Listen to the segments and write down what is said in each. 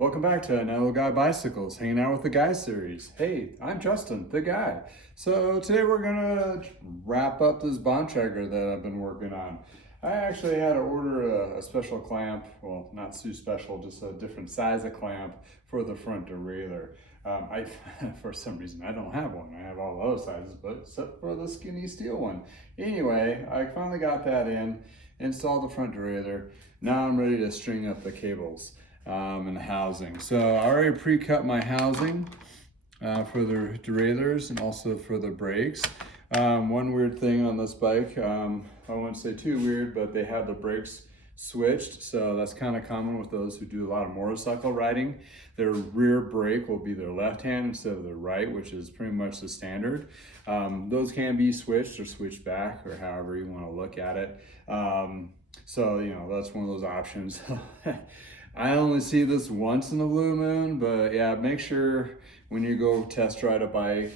Welcome back to Another Guy Bicycles, hanging out with the Guy series. Hey, I'm Justin, the guy. So today we're gonna wrap up this Bontrager that I've been working on. I actually had to order a special clamp, well, not too special, just a different size of clamp for the front derailleur. For some reason, I don't have one. I have all the other sizes, but except for the skinny steel one. Anyway, I finally got that in, installed the front derailleur. Now I'm ready to string up the cables and the housing. So I already pre-cut my housing for the derailleurs and also for the brakes. One weird thing on this bike, I wouldn't say too weird, but they have the brakes switched. So that's kind of common with those who do a lot of motorcycle riding. Their rear brake will be their left hand instead of their right, which is pretty much the standard. Those can be switched or switched back, or however you want to look at it. So, you know, that's one of those options. I only see this once in a blue moon, but yeah, make sure when you go test ride a bike,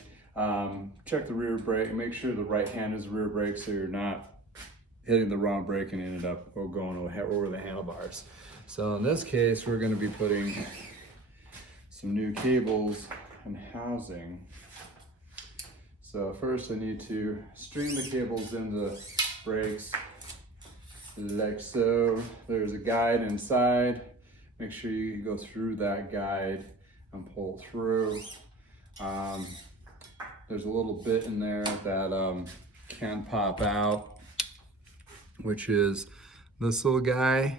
check the rear brake, make sure the right hand is rear brake so you're not hitting the wrong brake and ended up going over the handlebars. So in this case, we're going to be putting some new cables and housing. So first I need to string the cables into brakes like so. There's a guide inside. Make sure you go through that guide and pull it through. There's a little bit in there that can pop out, which is this little guy.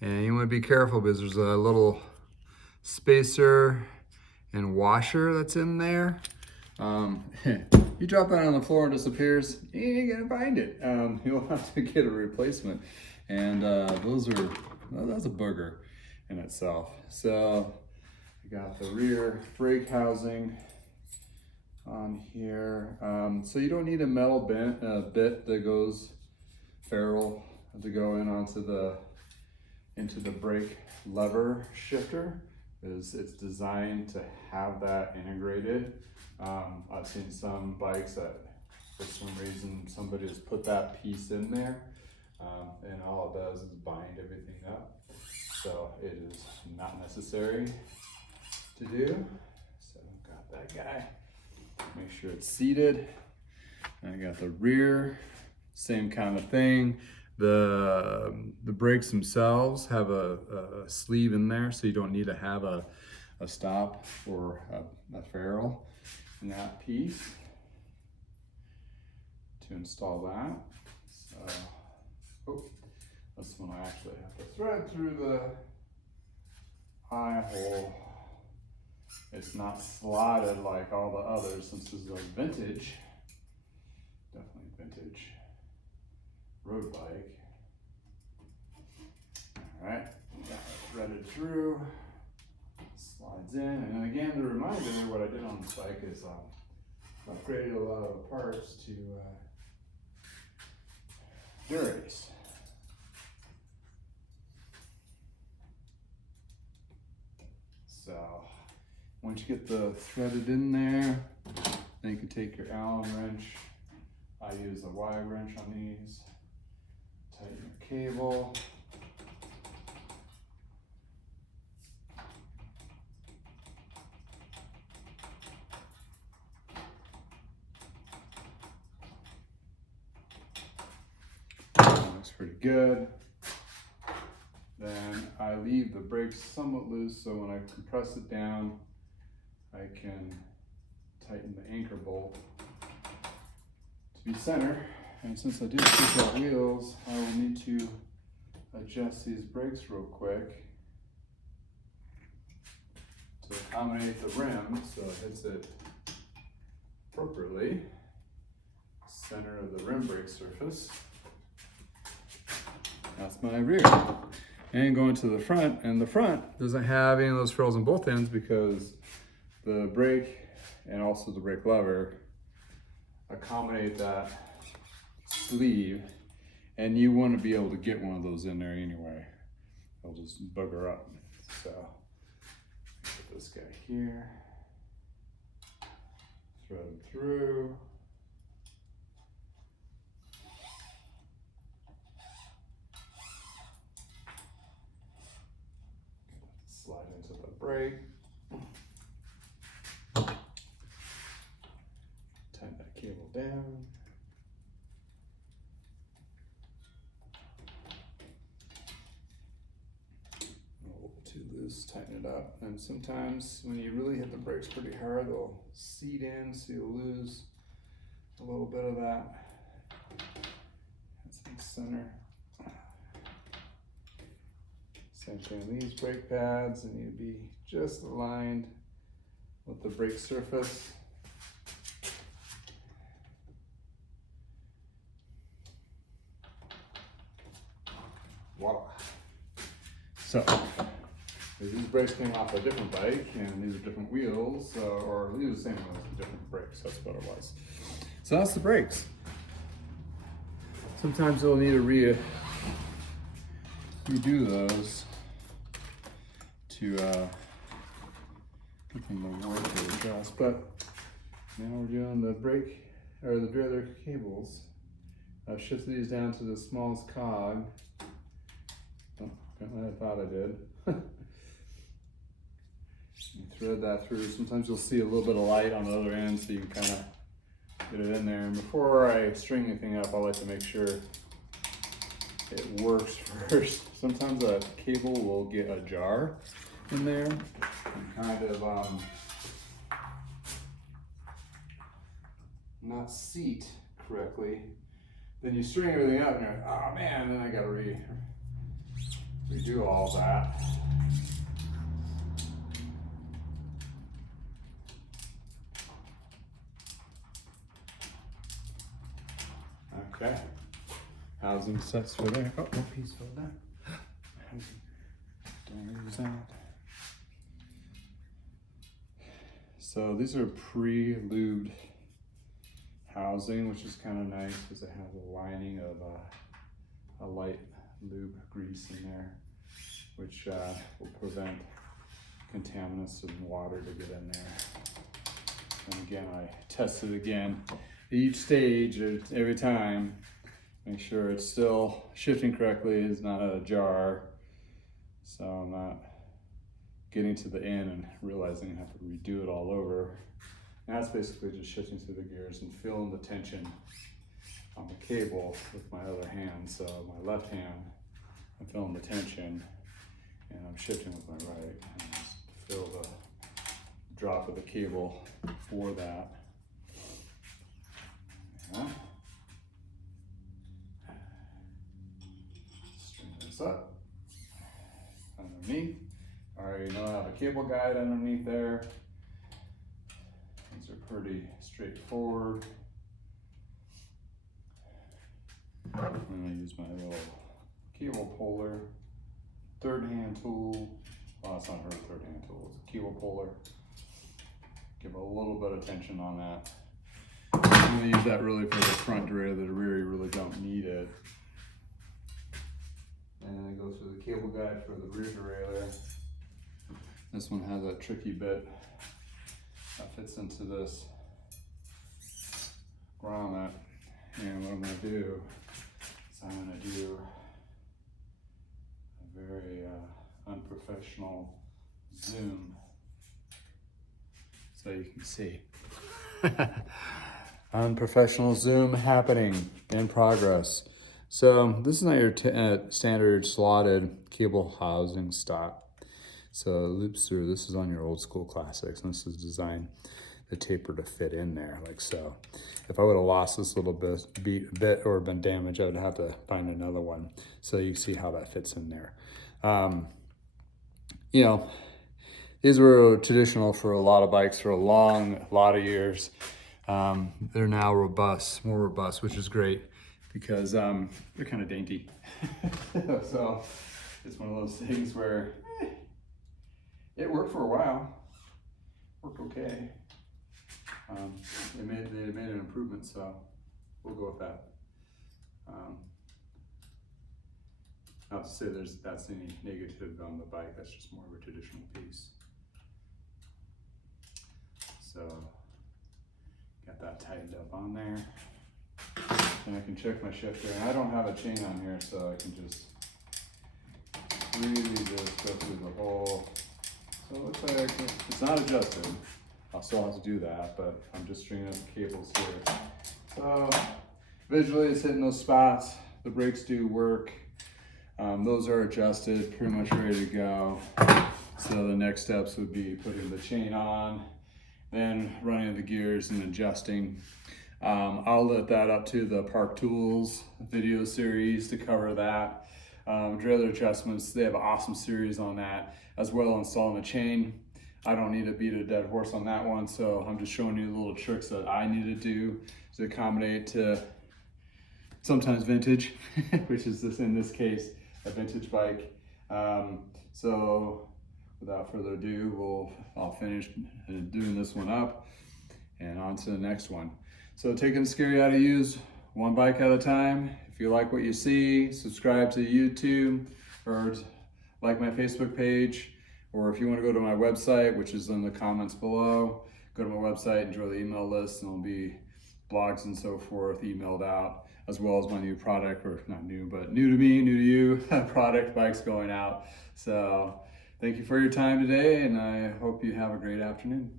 And you want to be careful because there's a little spacer and washer that's in there. You drop that on the floor and it disappears, you ain't gonna find it. You'll have to get a replacement. And that's a booger in itself. So I got the rear brake housing on here. So you don't need a metal bit that goes ferrule to go in into the brake lever shifter. It's designed to have that integrated. I've seen some bikes that for some reason somebody has put that piece in there, and all it does is bind everything up. So it is not necessary to do. So got that guy. Make sure it's seated. And I got the rear, same kind of thing. The brakes themselves have a sleeve in there, so you don't need to have a stop or a ferrule in that piece to install that. So, this one I actually have to thread through the eye hole. It's not slotted like all the others since this is a vintage, definitely vintage road bike. All right, got it threaded through, slides in, and then again, the reminder, what I did on this bike is upgraded a lot of the parts to Dura-Ace. So once you get the threaded in there, then you can take your Allen wrench. I use a Y wrench on these. Tighten your cable. Looks pretty good. Then I leave the brakes somewhat loose, so when I compress it down, I can tighten the anchor bolt to be center. And since I did switch out wheels, I will need to adjust these brakes real quick to accommodate the rim so it hits it appropriately, center of the rim brake surface. That's my rear. And going to the front, and the front doesn't have any of those ferrules on both ends because the brake and also the brake lever accommodate that sleeve, and you want to be able to get one of those in there anyway. I'll just bugger up. So put this guy here, thread him through. slide into the brake. Tighten that cable down. A little too loose, tighten it up. And sometimes when you really hit the brakes pretty hard, they'll seat in, so you'll lose a little bit of that. That's in the center. Same thing, these brake pads need to be just aligned with the brake surface. Voila. So, these brakes came off a different bike, and these are different wheels, or these are the same wheels with different brakes. That's what it was. So that's the brakes. Sometimes you'll need to redo those to get them more to adjust. But now we're doing the brake, or the other cables. I've shifted these down to the smallest cog. Oh, apparently I thought I did. You thread that through. Sometimes you'll see a little bit of light on the other end, so you can kind of get it in there. And before I string anything up, I like to make sure it works first. Sometimes a cable will get ajar in there and kind of not seat correctly. Then you string everything up and you're like, oh man, then I gotta redo all that. Okay, housing sets for there. Oh, no piece fell down. Don't lose that. So these are pre-lubed housing, which is kind of nice because it has a lining of a light lube grease in there, which will prevent contaminants and water to get in there. And again, I test it again each stage, every time, make sure it's still shifting correctly, it's not a jar, so I'm not getting to the end and realizing I have to redo it all over. Now it's basically just shifting through the gears and feeling the tension on the cable with my other hand. So my left hand, I'm feeling the tension, and I'm shifting with my right, and just feel the drop of the cable for that. Yeah. String this up underneath. I already know I have a cable guide underneath there. These are pretty straightforward. I'm going to use my little cable puller, third hand tool. Well, it's not her third hand tool, it's a cable puller. Give a little bit of tension on that. I'm going to use that really for the front derailleur. The rear, you really don't need it. And then I go through the cable guide for the rear derailleur. This one has a tricky bit that fits into this grommet. And what I'm going to do is I'm going to do a very unprofessional zoom so you can see. Unprofessional zoom happening in progress. So this is not your standard slotted cable housing stock. So it loops through. This is on your old school classics, and this is designed the taper to fit in there like so. If I would have lost this little bit or been damaged, I would have to find another one. So you see how that fits in there. You know, these were traditional for a lot of bikes for a lot of years. They're now robust, more robust, which is great because they're kind of dainty. So it's one of those things where it worked for a while, worked okay. They made an improvement, so we'll go with that. Not to say that's any negative on the bike, that's just more of a traditional piece. So, got that tightened up on there. And I can check my shifter, and I don't have a chain on here, so I can just really just go through the whole So it looks like it's not adjusted. I'll still have to do that, but I'm just stringing up the cables here. So visually it's hitting those spots. The brakes do work. Those are adjusted, pretty much ready to go. So the next steps would be putting the chain on, then running the gears and adjusting. I'll let that up to the Park Tools video series to cover that. Trailer adjustments, they have an awesome series on that, as well as installing the chain. I don't need to beat a dead horse on that one, so I'm just showing you the little tricks that I need to do to accommodate to sometimes vintage, which is in this case, a vintage bike. So without further ado, I'll finish doing this one up and on to the next one. So taking the scary out of use, one bike at a time. If you like what you see, subscribe to YouTube or like my Facebook page, or if you want to go to my website, which is in the comments below, go to my website and join the email list, and there'll be blogs and so forth emailed out, as well as my new product, or not new, but new to me, new to you, product bikes going out. So thank you for your time today, and I hope you have a great afternoon.